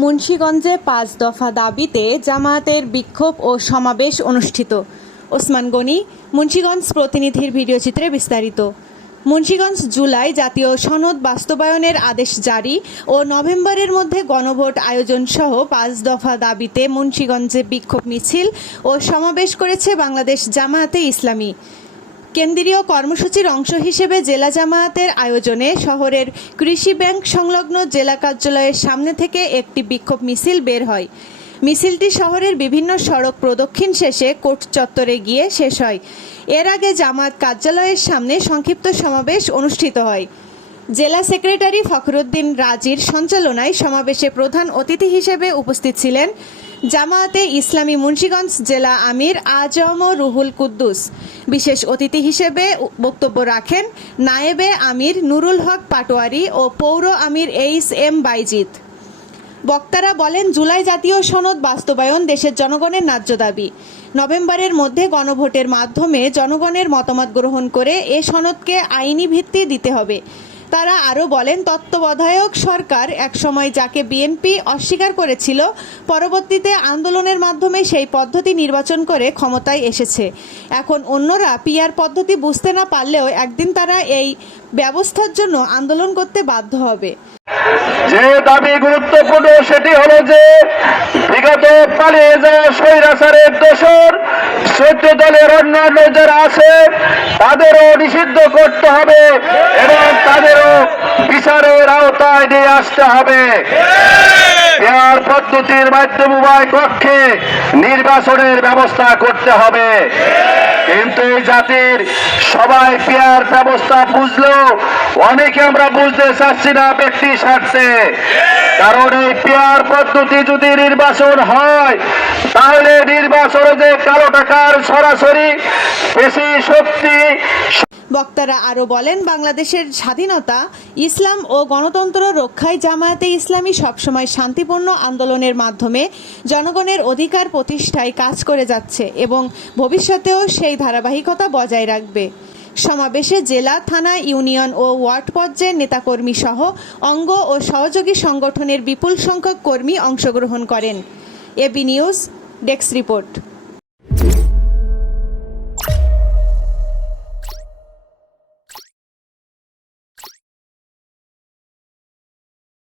মুন্সিগঞ্জে ৫ দফা দাবিতে জামায়াতের বিক্ষোভ ও সমাবেশ অনুষ্ঠিত। ওসমান গনি, মুন্সিগঞ্জ প্রতিনিধির ভিডিওচিত্রে বিস্তারিত। মুন্সিগঞ্জ জুলাই জাতীয় সনদ বাস্তবায়নের আদেশ জারি ও নভেম্বরের মধ্যে গণভোট আয়োজন সহ ৫ দফা দাবিতে মুন্সিগঞ্জে বিক্ষোভ মিছিল ও সমাবেশ করেছে বাংলাদেশ জামায়াতে ইসলামী। কেন্দ্রীয় কর্মসূচির অংশ হিসেবে জেলা জামায়াতের আয়োজনে শহরের কৃষি ব্যাংক সংলগ্ন জেলা কার্যালয়ের সামনে থেকে একটি বিক্ষোভ মিছিল বের হয়। মিছিলটি শহরের বিভিন্ন সড়ক প্রদক্ষিণ শেষে কোর্ট চত্বরে গিয়ে শেষ হয়। এর আগে জামায়াত কার্যালয়ের সামনে সংক্ষিপ্ত সমাবেশ অনুষ্ঠিত হয়। জেলা সেক্রেটারি ফখরুদ্দিন রাজির সঞ্চালনায় সমাবেশে প্রধান অতিথি হিসেবে উপস্থিত ছিলেন জামায়াতে ইসলামী মুন্সিগঞ্জ জেলা আমির আজম রুহুল কুদ্দুস। বিশেষ অতিথি হিসেবে বক্তব্য রাখেন নায়েবে আমির নুরুল হক পাটোয়ারি ও পৌর আমির এইচ.এম. বাইজিদ। বক্তারা বলেন, জুলাই জাতীয় সনদ বাস্তবায়ন দেশের জনগণের ন্যায্য দাবি। নভেম্বরের মধ্যে গণভোটের মাধ্যমে জনগণের মতামত গ্রহণ করে এ সনদকে আইনি ভিত্তি দিতে হবে। তারা আরও বলেন, তত্ত্বাবধায়ক সরকার একসময় যাকে বিএনপি অস্বীকার করেছিল, পরবর্তীতে আন্দোলনের মাধ্যমে সেই পদ্ধতি নির্বাচন করে ক্ষমতায় এসেছে। এখন অন্যরা পিআর পদ্ধতি বুঝতে না পারলেও একদিন তারা এই ব্যবস্থার জন্য আন্দোলন করতে বাধ্য হবে। যে দাবি গুরুত্বপূর্ণ সেটি হলো যে বিগত পালিয়ে যাওয়া স্বৈরাচারের দোসর ১৪ দলের অন্যান্য যারা আছে তাদেরও নিষিদ্ধ করতে হবে এবং তাদেরও বিচারের আওতায় নিয়ে আসতে হবে। পেয়ার পদ্ধতির মাধ্যমে উভয় পক্ষে নির্বাচনের ব্যবস্থা করতে হবে। কিন্তু এই জাতির সবাই পেয়ার ব্যবস্থা বুঝলেও অনেকে আমরা বুঝতে চাচ্ছি না ব্যক্তি স্বার্থে। কারণ এই পেয়ার পদ্ধতি যদি নির্বাচন হয় তাহলে নির্বাচনে যে কালো টাকার সরাসরি বেশি শক্তি। বক্তারা আরও বলেন, বাংলাদেশের স্বাধীনতা, ইসলাম ও গণতন্ত্র রক্ষায় জামায়াতে ইসলামী সবসময় শান্তিপূর্ণ আন্দোলনের মাধ্যমে জনগণের অধিকার প্রতিষ্ঠায় কাজ করে যাচ্ছে এবং ভবিষ্যতেও সেই ধারাবাহিকতা বজায় রাখবে। সমাবেশে জেলা, থানা, ইউনিয়ন ও ওয়ার্ড পর্যায়ের নেতাকর্মী সহ অঙ্গ ও সহযোগী সংগঠনের বিপুল সংখ্যক কর্মী অংশগ্রহণ করেন। AB news desk report.